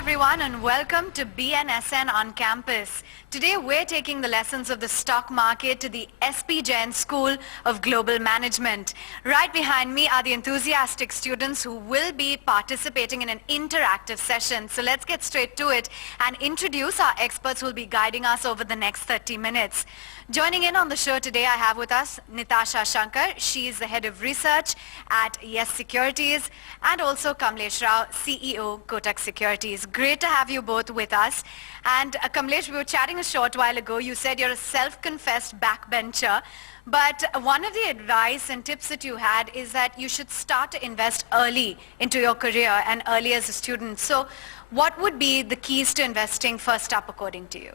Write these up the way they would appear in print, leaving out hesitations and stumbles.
everyone and welcome to BNSN on campus. Today we're taking the lessons of the stock market to the SP Jain School of Global Management. Right behind me are the enthusiastic students who will be participating in an interactive session. So let's get straight to it and introduce our experts who will be guiding us over the next 30 minutes. Joining in on the show today, I have with us Nitasha Shankar. She is the head of research at Yes Securities, and also Kamlesh Rao, CEO, Kotak Securities. Great to have you both with us. And Kamlesh, we were chatting a short while ago. You said you're a self-confessed backbencher, but one of the advice and tips that you had is that you should start to invest early into your career and early as a student. So what would be the keys to investing first up according to you?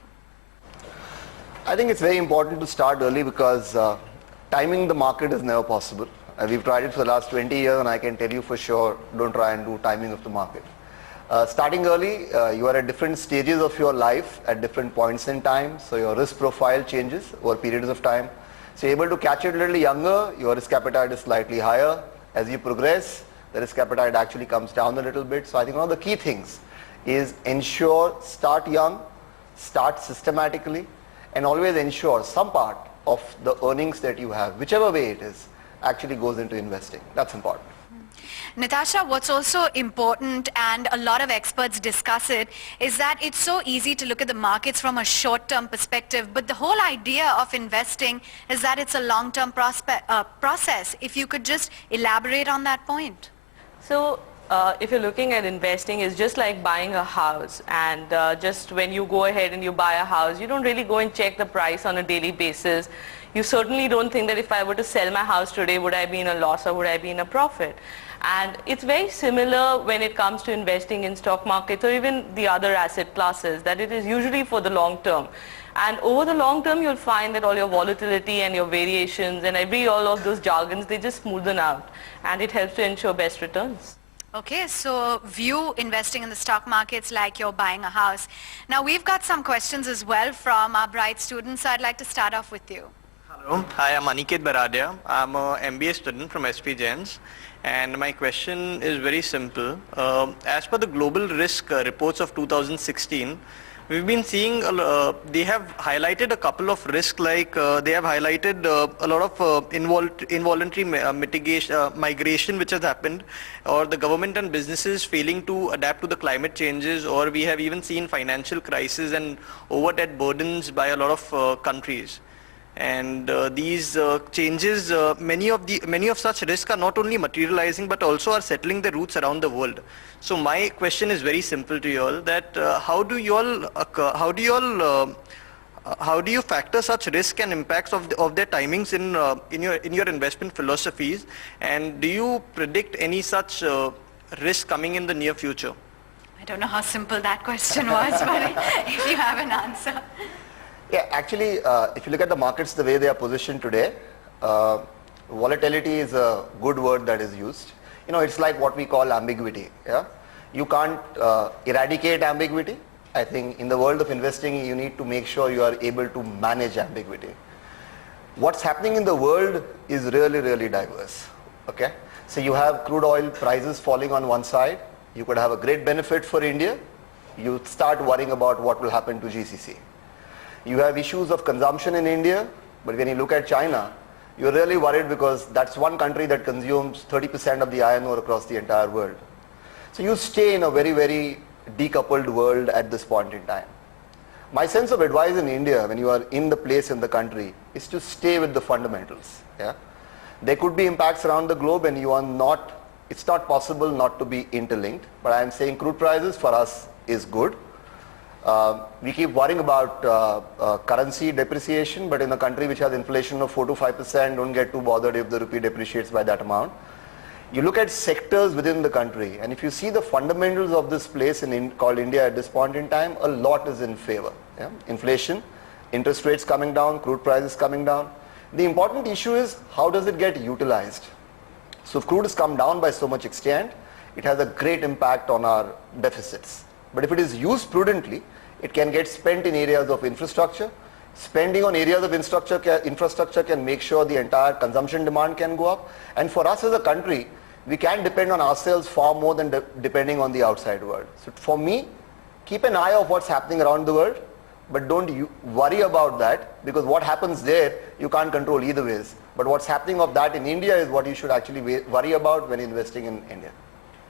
I think it's very important to start early because timing the market is never possible. We've tried it for the last 20 years and I can tell you for sure, don't try and do timing of the market. Starting early, you are at different stages of your life at different points in time, so your risk profile changes over periods of time. So you're able to catch it a little younger, your risk appetite is slightly higher. As you progress, the risk appetite actually comes down a little bit. So I think one of the key things is ensure start young, start systematically, and always ensure some part of the earnings that you have, whichever way it is, actually goes into investing. That's important. Natasha, what's also important, and a lot of experts discuss it, is that it's so easy to look at the markets from a short-term perspective, but the whole idea of investing is that it's a long-term process. If you could just elaborate on that point. So, if you're looking at investing, it's just like buying a house, and just when you go ahead and you buy a house, you don't really go and check the price on a daily basis. You certainly don't think that if I were to sell my house today, would I be in a loss or would I be in a profit? And it's very similar when it comes to investing in stock markets or even the other asset classes, that it is usually for the long term. And over the long term, you'll find that all your volatility and your variations and all of those jargons, they just smoothen out, and it helps to ensure best returns. Okay, so view investing in the stock markets like you're buying a house. Now we've got some questions as well from our bright students, so I'd like to start off with you. Hello, hi, I'm Aniket Baradia. I'm a MBA student from SP Jains, and my question is very simple. As per the global risk reports of 2016, we've been seeing, they have highlighted a couple of risks, like they have highlighted a lot of involuntary migration which has happened, or the government and businesses failing to adapt to the climate changes, or we have even seen financial crisis and over-debt burdens by a lot of countries. And these changes, many of such risks are not only materializing but also are settling their roots around the world. So my question is very simple to you all, that how do you factor such risk and impacts of their timings in your investment philosophies, and do you predict any such risk coming in the near future? I don't know how simple that question was, but if you have an answer. Yeah, actually, if you look at the markets the way they are positioned today, volatility is a good word that is used. You know, it's like what we call ambiguity. Yeah? You can't eradicate ambiguity. I think in the world of investing, you need to make sure you are able to manage ambiguity. What's happening in the world is really, really diverse. Okay? So you have crude oil prices falling on one side. You could have a great benefit for India. You start worrying about what will happen to GCC. You have issues of consumption in India, but when you look at China, you're really worried because that's one country that consumes 30% of the iron ore across the entire world. So you stay in a very, very decoupled world at this point in time. My sense of advice in India, when you are in the place in the country, is to stay with the fundamentals. Yeah? There could be impacts around the globe and you are not, it's not possible not to be interlinked, but I am saying crude prices for us is good. We keep worrying about currency depreciation, but in a country which has inflation of 4 to 5%, don't get too bothered if the rupee depreciates by that amount. You look at sectors within the country, and if you see the fundamentals of this place called India at this point in time, a lot is in favor. Yeah? Inflation, interest rates coming down, crude prices coming down. The important issue is how does it get utilized? So if crude has come down by so much extent, it has a great impact on our deficits. But if it is used prudently, it can get spent in areas of infrastructure. Spending on areas of infrastructure can make sure the entire consumption demand can go up. And for us as a country, we can depend on ourselves far more than depending on the outside world. So for me, keep an eye of what's happening around the world, but don't worry about that, because what happens there, you can't control either ways. But what's happening of that in India is what you should actually worry about when investing in India.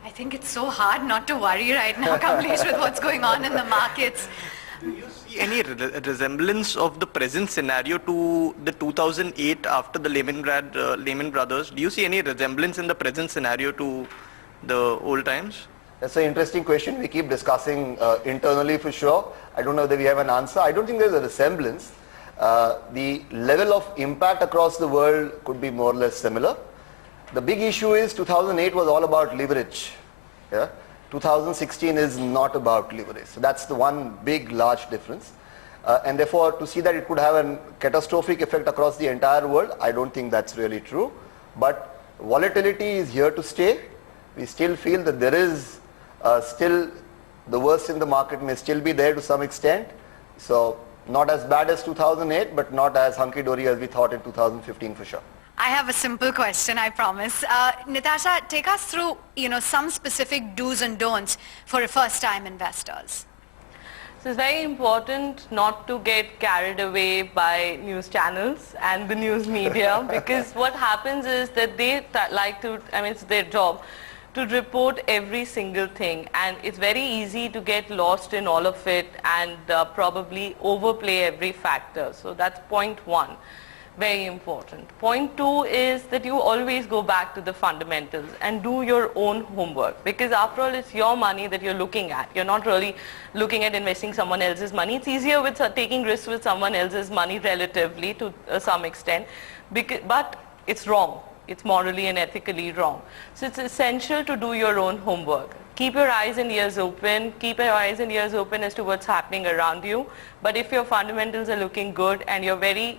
I think it's so hard not to worry right now, Kamlesh, with what's going on in the markets. Do you see any resemblance of the present scenario to the 2008 after the Lehman Brothers? Do you see any resemblance in the present scenario to the old times? That's an interesting question. We keep discussing internally for sure. I don't know whether we have an answer. I don't think there's a resemblance. The level of impact across the world could be more or less similar. The big issue is 2008 was all about leverage. Yeah? 2016 is not about leverage. So that's the one big, large difference. And therefore, to see that it could have a catastrophic effect across the entire world, I don't think that's really true. But volatility is here to stay. We still feel that there is still the worst in the market may still be there to some extent. So not as bad as 2008, but not as hunky-dory as we thought in 2015 for sure. I have a simple question, I promise. Natasha, take us through, some specific do's and don'ts for first-time investors. So it's very important not to get carried away by news channels and the news media, because what happens is that they like to, it's their job to report every single thing, and it's very easy to get lost in all of it and probably overplay every factor. So that's point one. Very important. Point two is that you always go back to the fundamentals and do your own homework, because after all, it's your money that you're looking at. You're not really looking at investing someone else's money. It's easier with taking risks with someone else's money relatively to some extent, but it's wrong. It's morally and ethically wrong. So it's essential to do your own homework. Keep your eyes and ears open. Keep your eyes and ears open as to what's happening around you. But if your fundamentals are looking good and you're very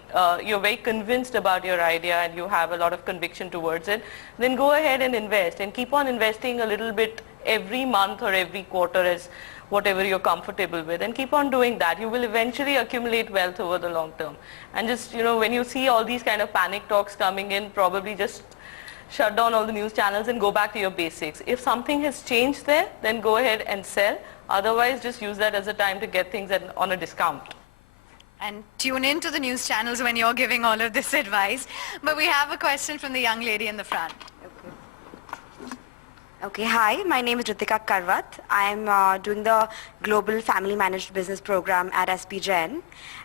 convinced about your idea and you have a lot of conviction towards it, then go ahead and invest, and keep on investing a little bit every month or every quarter as whatever you're comfortable with, and keep on doing that. You will eventually accumulate wealth over the long term. And just, when you see all these kind of panic talks coming in, probably just shut down all the news channels and go back to your basics. If something has changed there, then go ahead and sell. Otherwise, just use that as a time to get things on a discount. And tune in to the news channels when you're giving all of this advice. But we have a question from the young lady in the front. Okay, hi, my name is Ritika Karwat. I'm doing the Global Family Managed Business Program at SP Jain.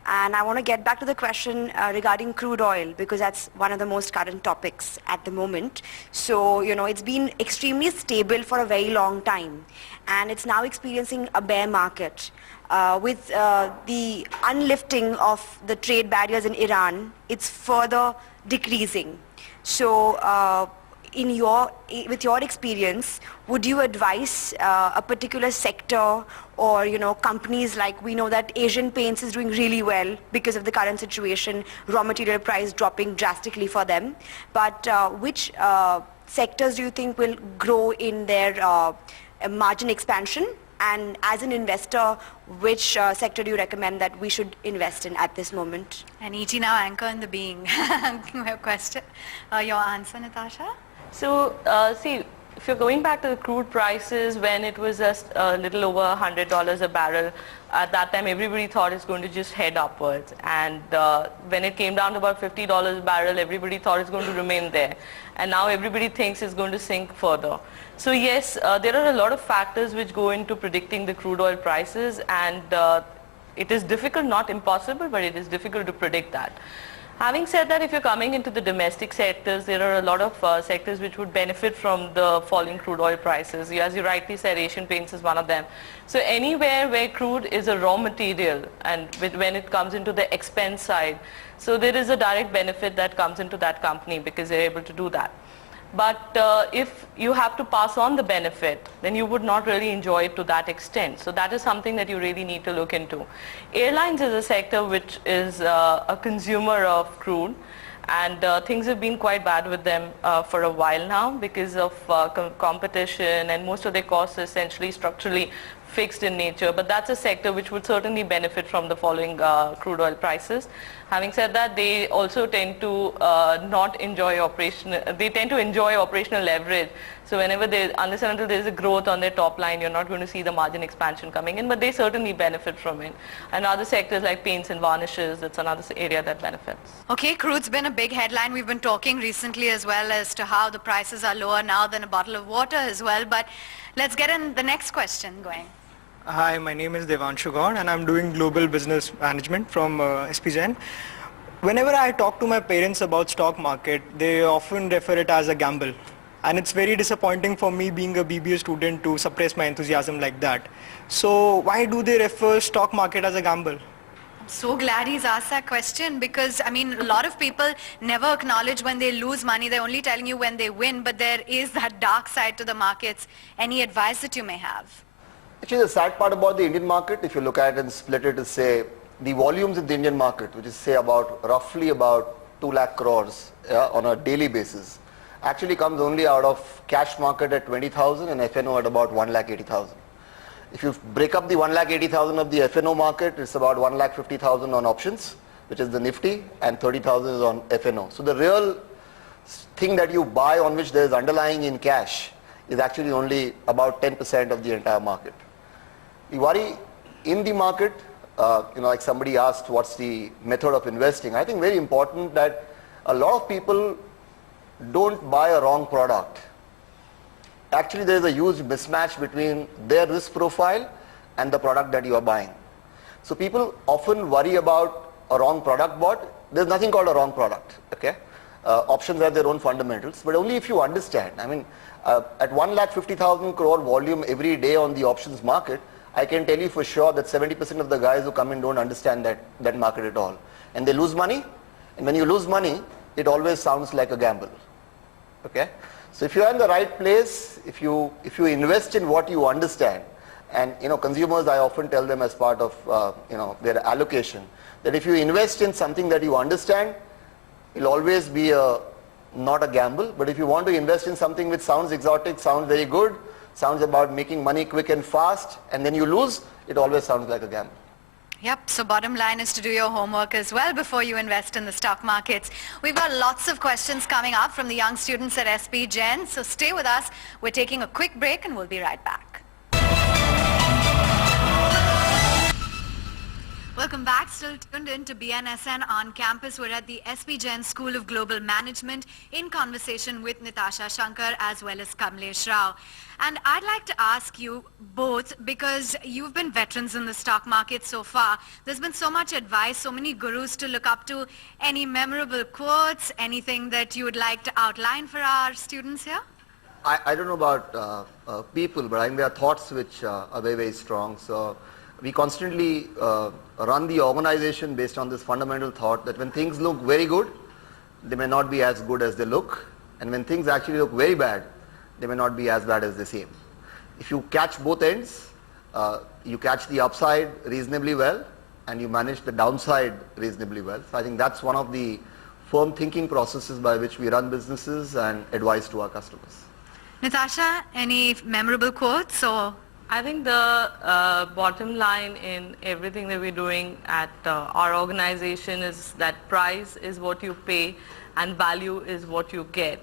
And I want to get back to the question regarding crude oil, because that's one of the most current topics at the moment. So, it's been extremely stable for a very long time, and it's now experiencing a bear market. With the unlifting of the trade barriers in Iran, it's further decreasing. So, with your experience, would you advise a particular sector or companies, like we know that Asian Paints is doing really well because of the current situation, raw material price dropping drastically for them, but which sectors do you think will grow in their margin expansion? And as an investor, which sector do you recommend that we should invest in at this moment? And E.T. now anchor in the being. Question, your answer, Natasha? So, see, if you're going back to the crude prices when it was just a little over $100 a barrel, at that time everybody thought it's going to just head upwards. And when it came down to about $50 a barrel, everybody thought it's going to remain there. And now everybody thinks it's going to sink further. So yes, there are a lot of factors which go into predicting the crude oil prices, and it is difficult, not impossible, but it is difficult to predict that. Having said that, if you're coming into the domestic sectors, there are a lot of sectors which would benefit from the falling crude oil prices. As you rightly said, Asian Paints is one of them. So anywhere where crude is a raw material, and when it comes into the expense side, so there is a direct benefit that comes into that company because they're able to do that. But if you have to pass on the benefit, then you would not really enjoy it to that extent. So that is something that you really need to look into. Airlines is a sector which is a consumer of crude, and things have been quite bad with them for a while now because of competition, and most of their costs are essentially structurally fixed in nature, but that's a sector which would certainly benefit from the falling crude oil prices. Having said that, they also tend to they tend to enjoy operational leverage. So whenever unless and until there is a growth on their top line, you're not going to see the margin expansion coming in, but they certainly benefit from it. And other sectors like paints and varnishes, that's another area that benefits. Okay, crude's been a big headline. We've been talking recently as well as to how the prices are lower now than a bottle of water as well, but let's get in the next question going. Hi, my name is Devanshu Gaur and I'm doing global business management from SP Jain. Whenever I talk to my parents about stock market, they often refer it as a gamble. And it's very disappointing for me being a BBA student to suppress my enthusiasm like that. So why do they refer stock market as a gamble? I'm so glad he's asked that question because, I mean, a lot of people never acknowledge when they lose money. They're only telling you when they win, but there is that dark side to the markets. Any advice that you may have? Actually, the sad part about the Indian market, if you look at it and split it to say the volumes in the Indian market, which is say roughly about 2 lakh crores on a daily basis, actually comes only out of cash market at 20,000 and FNO at about 1,80,000. If you break up the 1,80,000 of the FNO market, it's about 1,50,000 on options, which is the Nifty, and 30,000 is on FNO. So the real thing that you buy on which there is underlying in cash is actually only about 10% of the entire market. The worry in the market, like somebody asked what's the method of investing, I think very important that a lot of people don't buy a wrong product. Actually, there is a huge mismatch between their risk profile and the product that you are buying. So people often worry about a wrong product bought. There's nothing called a wrong product, okay? Options have their own fundamentals, but only if you understand. I mean, at 1,50,000 crore volume every day on the options market, I can tell you for sure that 70% of the guys who come in don't understand that market at all. And they lose money, and when you lose money, it always sounds like a gamble, okay? So if you are in the right place, if you invest in what you understand, and consumers, I often tell them as part of their allocation, that if you invest in something that you understand, it'll always be not a gamble. But if you want to invest in something which sounds exotic, sounds very good, sounds about making money quick and fast, and then you lose, it always sounds like a gamble. Yep, so bottom line is to do your homework as well before you invest in the stock markets. We've got lots of questions coming up from the young students at SP Jain, so stay with us. We're taking a quick break and we'll be right back. Welcome back. Still tuned in to BNSN on campus. We're at the SP Jain School of Global Management in conversation with Nitasha Shankar as well as Kamlesh Rao. And I'd like to ask you both, because you've been veterans in the stock market so far, there's been so much advice, so many gurus to look up to. Any memorable quotes, anything that you would like to outline for our students here? I don't know about people, but I think there are thoughts which are very, very strong. So we constantly run the organization based on this fundamental thought that when things look very good, they may not be as good as they look. And when things actually look very bad, they may not be as bad as they seem. If you catch both ends, you catch the upside reasonably well and you manage the downside reasonably well. So I think that's one of the firm thinking processes by which we run businesses and advise to our customers. Natasha, any memorable quotes or? I think the bottom line in everything that we're doing at our organization is that price is what you pay and value is what you get.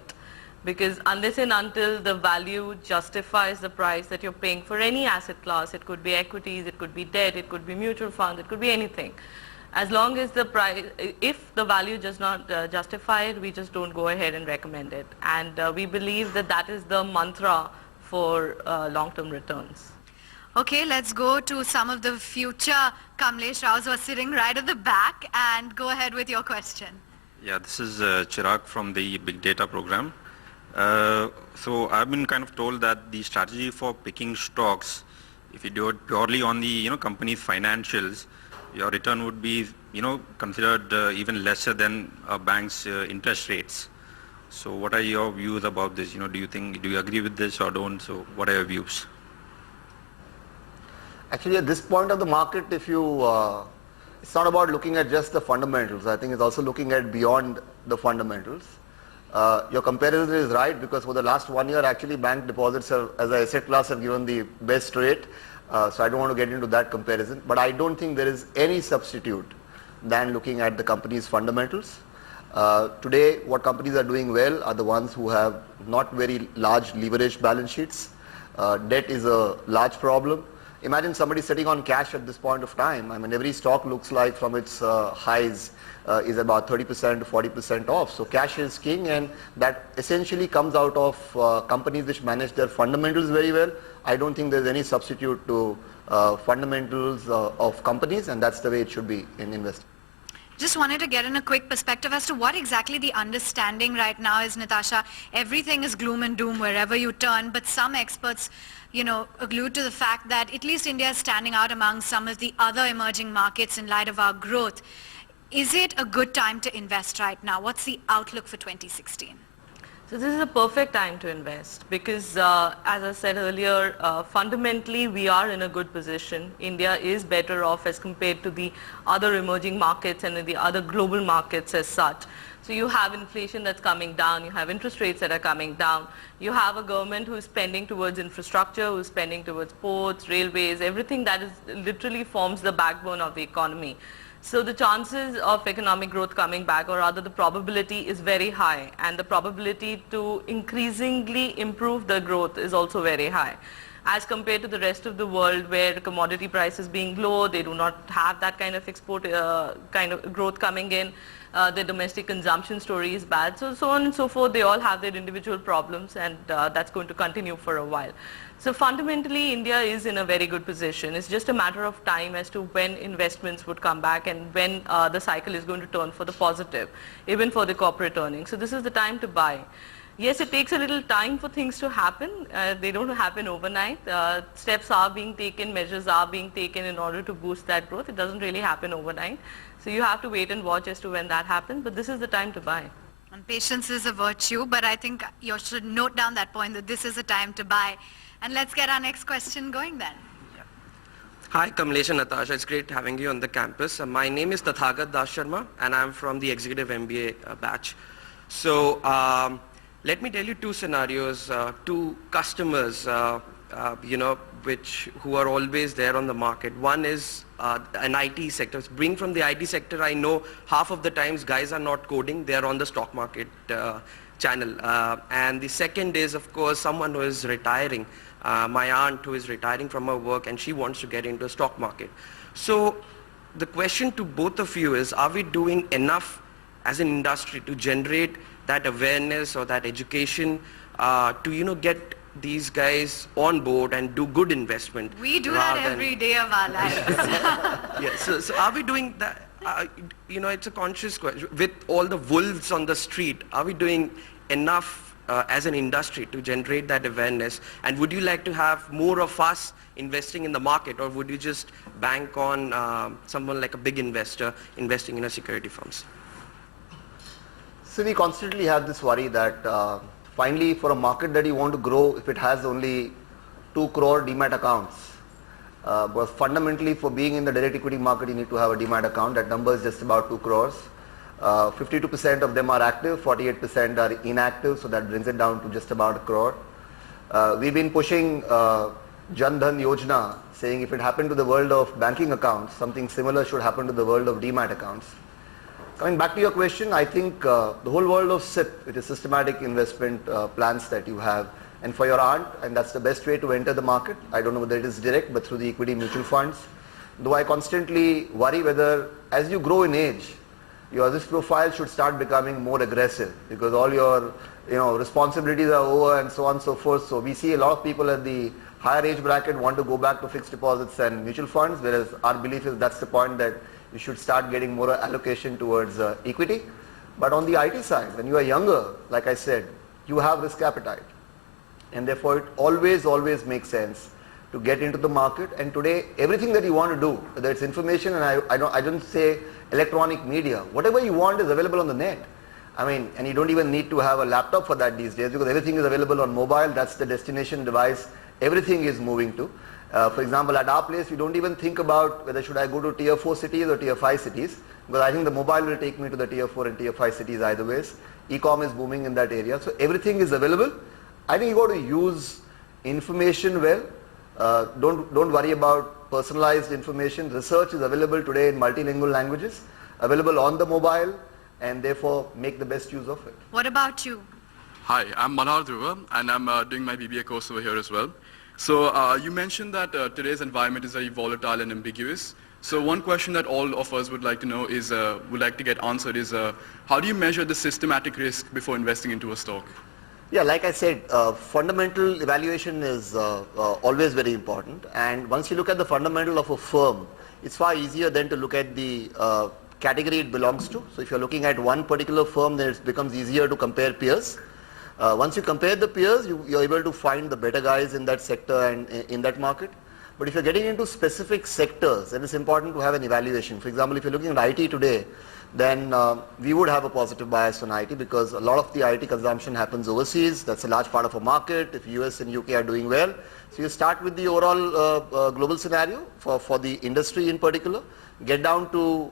Because unless and until the value justifies the price that you're paying for any asset class, it could be equities, it could be debt, it could be mutual funds, it could be anything. As long as the price, if the value does not justify it, we just don't go ahead and recommend it. And we believe that that is the mantra for long-term returns. Okay, let's go to some of the future Kamlesh Raos who are sitting right at the back, and go ahead with your question. Yeah, this is Chirag from the Big Data program. So I've been kind of told that the strategy for picking stocks, if you do it purely on the company's financials, your return would be considered even lesser than a bank's interest rates. So what are your views about this? Do you agree with this or don't? So what are your views? Actually, at this point of the market, if you, it's not about looking at just the fundamentals. I think it's also looking at beyond the fundamentals. Your comparison is right, because for the last 1 year, actually bank deposits have, as an asset class, have given the best rate. So I don't want to get into that comparison, but I don't think there is any substitute than looking at the company's fundamentals. Today, what companies are doing well are the ones who have not very large leveraged balance sheets. Debt is a large problem. Imagine somebody sitting on cash at this point of time. I mean, every stock looks like from its highs is about 30% to 40% off. So cash is king, and that essentially comes out of companies which manage their fundamentals very well. I don't think there's any substitute to fundamentals of companies, and that's the way it should be in investing. Just wanted to get in a quick perspective as to what exactly the understanding right now is, Natasha. Everything is gloom and doom wherever you turn, but some experts, allude to the fact that at least India is standing out among some of the other emerging markets in light of our growth. Is it a good time to invest right now? What's the outlook for 2016? So this is a perfect time to invest because as I said earlier, fundamentally we are in a good position. India is better off as compared to the other emerging markets and the other global markets as such. So you have inflation that's coming down, you have interest rates that are coming down, you have a government who is spending towards infrastructure, who is spending towards ports, railways, everything that is literally forms the backbone of the economy. So the chances of economic growth coming back, or rather the probability, is very high, and the probability to increasingly improve the growth is also very high. As compared to the rest of the world where commodity prices being low, they do not have that kind of export kind of growth coming in. The domestic consumption story is bad. So on and so forth, they all have their individual problems, and that's going to continue for a while. So fundamentally, India is in a very good position. It's just a matter of time as to when investments would come back and when the cycle is going to turn for the positive, even for the corporate earnings. So this is the time to buy. Yes, it takes a little time for things to happen. They don't happen overnight. Steps are being taken, measures are being taken in order to boost that growth. It doesn't really happen overnight. So you have to wait and watch as to when that happens, but this is the time to buy. And patience is a virtue, but I think you should note down that point that this is a time to buy. And let's get our next question going then. Hi, Kamlesh and Natasha. It's great having you on the campus. My name is Tathagat Das Sharma, and I'm from the Executive MBA batch. So let me tell you two scenarios, two customers, who are always there on the market. One is an IT sector. Being from the IT sector, I know half of the times guys are not coding, they are on the stock market channel. And the second is, of course, someone who is retiring. My aunt who is retiring from her work and she wants to get into the stock market. So the question to both of you is, are we doing enough as an industry to generate that awareness or that education to get these guys on board and do good investment? We do that every day of our lives. Yeah, so are we doing that? It's a conscious question. With all the wolves on the street, are we doing enough as an industry to generate that awareness? And would you like to have more of us investing in the market, or would you just bank on someone like a big investor investing in a security firms? So we constantly have this worry that finally for a market that you want to grow, if it has only 2 crore demat accounts, but fundamentally for being in the direct equity market you need to have a demat account. That number is just about 2 crores. 52% of them are active, 48% are inactive, so that brings it down to just about 1 crore. We've been pushing Jan Dhan Yojana, saying if it happened to the world of banking accounts, something similar should happen to the world of demat accounts. Coming back to your question, I think the whole world of SIP, it is systematic investment plans that you have. And for your aunt, and that's the best way to enter the market. I don't know whether it is direct, but through the equity mutual funds. Though I constantly worry whether as you grow in age, your risk profile should start becoming more aggressive, because all your responsibilities are over and so on and so forth. So we see a lot of people at the higher age bracket want to go back to fixed deposits and mutual funds, whereas our belief is that's the point that you should start getting more allocation towards equity. But on the IT side, when you are younger, like I said, you have risk appetite. And therefore it always makes sense to get into the market. And today, everything that you want to do, whether it's information, and I don't say electronic media, whatever you want is available on the net. I mean, and you don't even need to have a laptop for that these days, because everything is available on mobile. That's the destination device everything is moving to. For example, at our place, we don't even think about whether should I go to tier 4 cities or tier 5 cities, because I think the mobile will take me to the tier 4 and tier 5 cities either ways. E-com is booming in that area. So everything is available. I think you got to use information well. Don't worry about personalized information. Research is available today in multilingual languages, available on the mobile, and therefore make the best use of it. What about you? Hi, I'm Malhar Dhruva, and I'm doing my BBA course over here as well. So you mentioned that today's environment is very volatile and ambiguous. So one question that all of us would like to know is, would like to get answered is, how do you measure the systematic risk before investing into a stock? Yeah, like I said, fundamental evaluation is always very important. And once you look at the fundamental of a firm, it's far easier than to look at the category it belongs to. So if you're looking at one particular firm, then it becomes easier to compare peers. Once you compare the peers, you're able to find the better guys in that sector and in that market. But if you're getting into specific sectors, then it's important to have an evaluation. For example, if you're looking at IT today, then we would have a positive bias on IT because a lot of the IT consumption happens overseas. That's a large part of a market. If US and UK are doing well. So you start with the overall global scenario for the industry in particular, get down to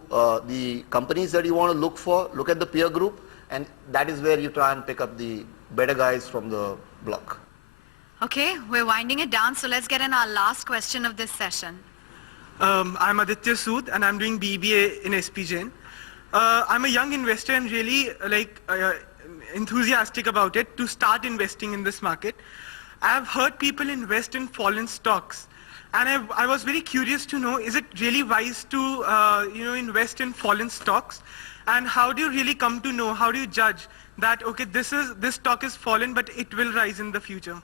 the companies that you want to look for, look at the peer group, and that is where you try and pick up the better guys from the block. Okay, we're winding it down, so let's get in our last question of this session. I'm Aditya Sood and I'm doing BBA in SP Jain. I'm a young investor and really enthusiastic about it to start investing in this market. I've heard people invest in fallen stocks and I was very curious to know, is it really wise to invest in fallen stocks? And how do you really come to know, how do you judge that, okay, this stock is fallen but it will rise in the future?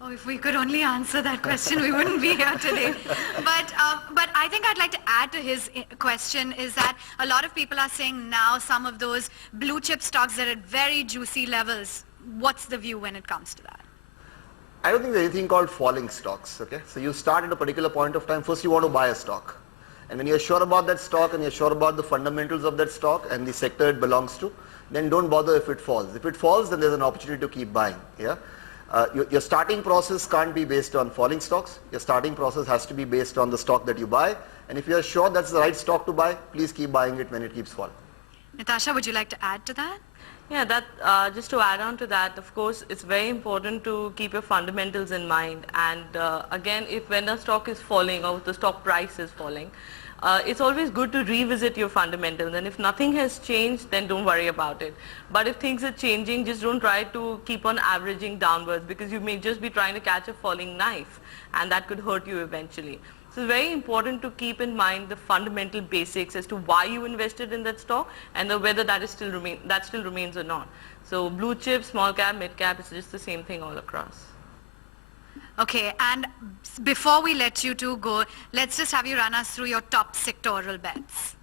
Oh, if we could only answer that question, we wouldn't be here today. But I think I'd like to add to his question is that a lot of people are saying now some of those blue chip stocks that are at very juicy levels. What's the view when it comes to that? I don't think there's anything called falling stocks, okay? So you start at a particular point of time, first you want to buy a stock. And when you're sure about that stock and you're sure about the fundamentals of that stock and the sector it belongs to, then don't bother if it falls. If it falls, then there's an opportunity to keep buying, yeah? Your starting process can't be based on falling stocks. Your starting process has to be based on the stock that you buy. And if you're sure that's the right stock to buy, please keep buying it when it keeps falling. Natasha, would you like to add to that? Yeah, just to add on to that, of course, it's very important to keep your fundamentals in mind. And again, when a stock is falling or the stock price is falling, it's always good to revisit your fundamentals, and if nothing has changed, then don't worry about it. But if things are changing, just don't try to keep on averaging downwards because you may just be trying to catch a falling knife and that could hurt you eventually. So it's very important to keep in mind the fundamental basics as to why you invested in that stock and whether that still remains or not. So blue chip, small cap, mid cap, it's just the same thing all across. Okay, and before we let you two go, let's just have you run us through your top sectoral bets.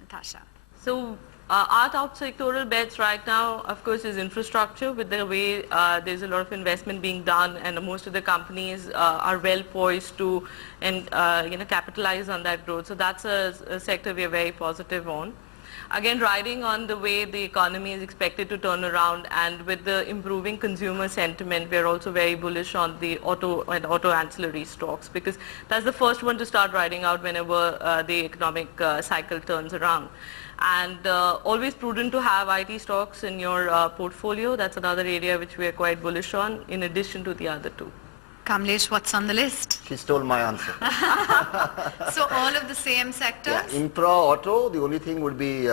Natasha. So our top sectoral bets right now, of course, is infrastructure with the way there's a lot of investment being done and most of the companies are well poised to capitalize on that growth. So that's a sector we are very positive on. Again, riding on the way the economy is expected to turn around and with the improving consumer sentiment, we're also very bullish on the auto and auto ancillary stocks because that's the first one to start riding out whenever the economic cycle turns around. And always prudent to have IT stocks in your portfolio. That's another area which we are quite bullish on in addition to the other two. Kamlesh, what's on the list? She stole my answer. So all of the same sectors? Yeah, infra, auto, the only thing would be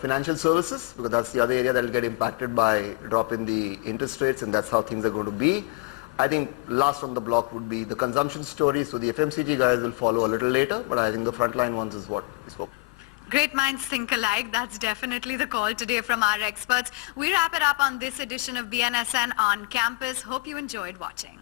financial services because that's the other area that will get impacted by drop in the interest rates and that's how things are going to be. I think last on the block would be the consumption story, so the FMCG guys will follow a little later, but I think the frontline ones is what we spoke. Great minds think alike. That's definitely the call today from our experts. We wrap it up on this edition of BNSN on Campus. Hope you enjoyed watching.